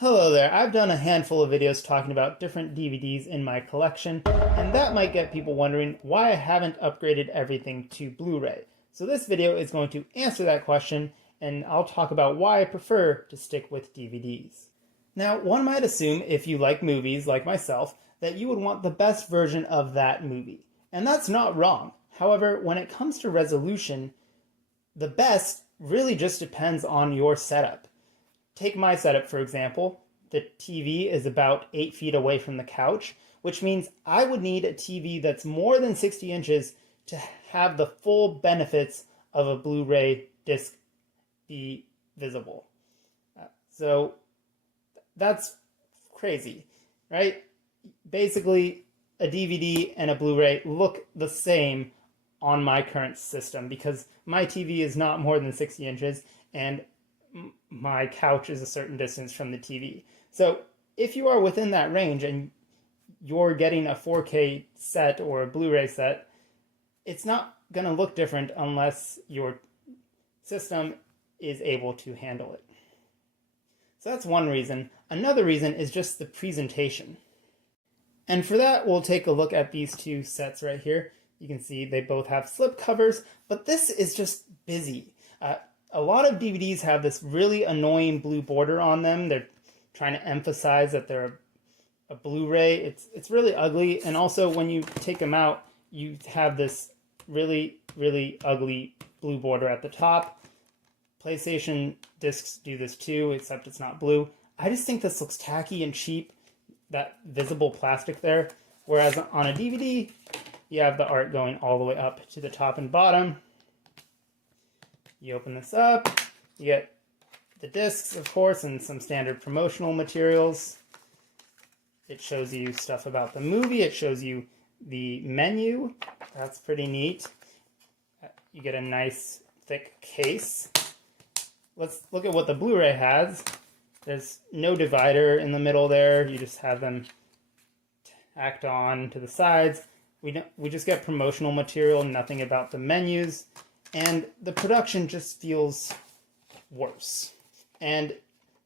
Hello there, I've done a handful of videos talking about different DVDs in my collection, and that might get people wondering why I haven't upgraded everything to Blu-ray. So this video is going to answer that question, and I'll talk about why I prefer to stick with DVDs. Now, one might assume if you like movies like myself, that you would want the best version of that movie. And that's not wrong. However, when it comes to resolution, the best really just depends on your setup. Take my setup, for example. The TV is about 8 feet away from the couch, which means I would need a TV that's more than 60 inches to have the full benefits of a Blu-ray disc be visible. So that's crazy, right? Basically, a DVD and a Blu-ray look the same on my current system because my TV is not more than 60 inches and my couch is a certain distance from the TV. So if you are within that range and you're getting a 4K set or a Blu-ray set, it's not going to look different unless your system is able to handle it. So that's one reason. Another reason is just the presentation. And for that, we'll take a look at these two sets right here. You can see they both have slip covers, but this is just busy. A lot of DVDs have this really annoying blue border on them. They're trying to emphasize that they're a Blu-ray. It's really ugly, and also when you take them out, you have this really, really ugly blue border at the top. PlayStation discs do this too, except it's not blue. I just think this looks tacky and cheap, that visible plastic there. Whereas on a DVD, you have the art going all the way up to the top and bottom. You open this up, you get the discs, of course, and some standard promotional materials. It shows you stuff about the movie. It shows you the menu. That's pretty neat. You get a nice thick case. Let's look at what the Blu-ray has. There's no divider in the middle there. You just have them tacked on to the sides. We just get promotional material, nothing about the menus. And the production just feels worse. And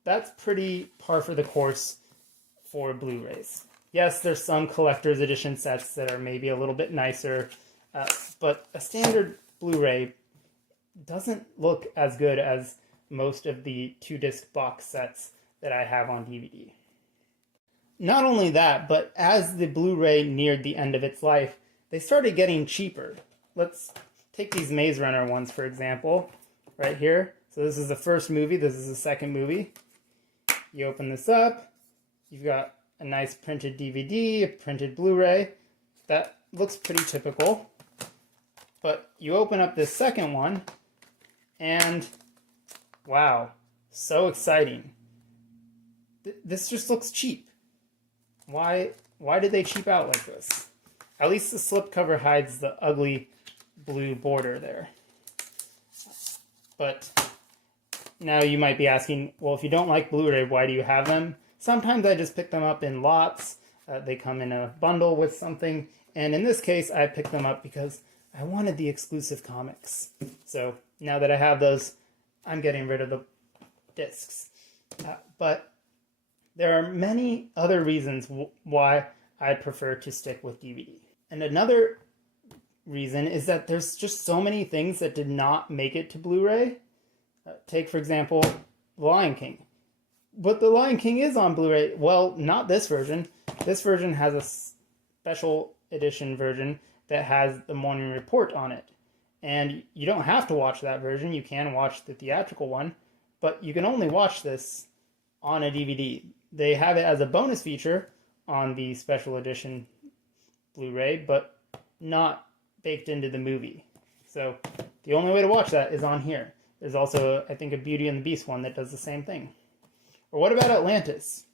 that's pretty par for the course for Blu-rays. Yes, there's some collector's edition sets that are maybe a little bit nicer, but a standard Blu-ray doesn't look as good as most of the 2-disc box sets that I have on DVD. Not only that, but as the Blu-ray neared the end of its life, they started getting cheaper. Let's take these Maze Runner ones, for example, right here. So this is the first movie, this is the second movie. You open this up, you've got a nice printed DVD, a printed Blu-ray. That looks pretty typical. But you open up this second one, and wow, so exciting. This just looks cheap. Why did they cheap out like this? At least the slipcover hides the ugly blue border there. But now you might be asking, well, if you don't like Blu-ray, why do you have them? Sometimes I just pick them up in lots. They come in a bundle with something. And in this case, I picked them up because I wanted the exclusive comics. So now that I have those, I'm getting rid of the discs. But there are many other reasons why I prefer to stick with DVD. And another reason is that there's just so many things that did not make it to Blu-ray. Take, for example, The Lion King. But The Lion King is on Blu-ray. Well, not this version. This version has a special edition version that has the Morning Report on it. And you don't have to watch that version. You can watch the theatrical one. But you can only watch this on a DVD. They have it as a bonus feature on the special edition Blu-ray, but not baked into the movie. So the only way to watch that is on here. There's also, I think, a Beauty and the Beast one that does the same thing. Or what about Atlantis?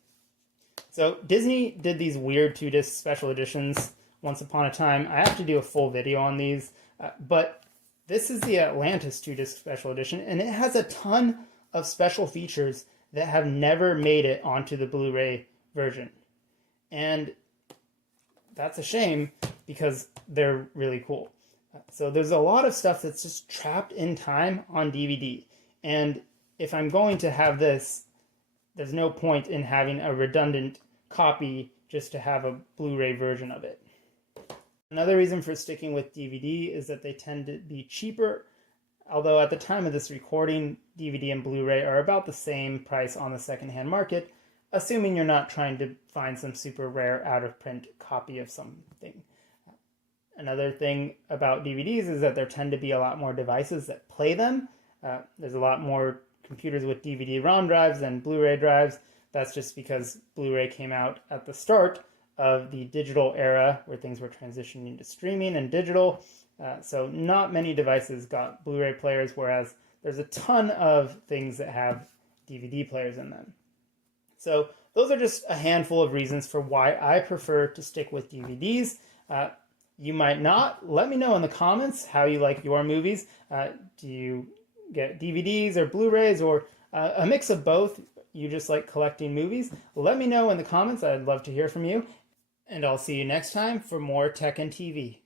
So Disney did these weird 2-disc special editions once upon a time. I have to do a full video on these, but this is the Atlantis 2-disc special edition, and it has a ton of special features that have never made it onto the Blu-ray version. And that's a shame because they're really cool. So there's a lot of stuff that's just trapped in time on DVD. And if I'm going to have this, there's no point in having a redundant copy just to have a Blu-ray version of it. Another reason for sticking with DVD is that they tend to be cheaper, although at the time of this recording, DVD and Blu-ray are about the same price on the secondhand market, assuming you're not trying to find some super rare out-of-print copy of something. Another thing about DVDs is that there tend to be a lot more devices that play them. There's a lot more computers with DVD-ROM drives than Blu-ray drives. That's just because Blu-ray came out at the start of the digital era where things were transitioning to streaming and digital. So not many devices got Blu-ray players, whereas there's a ton of things that have DVD players in them. So those are just a handful of reasons for why I prefer to stick with DVDs. You might not. Let me know in the comments how you like your movies. Do you get DVDs or Blu-rays or a mix of both? You just like collecting movies? Let me know in the comments. I'd love to hear from you. And I'll see you next time for more Tech and TV.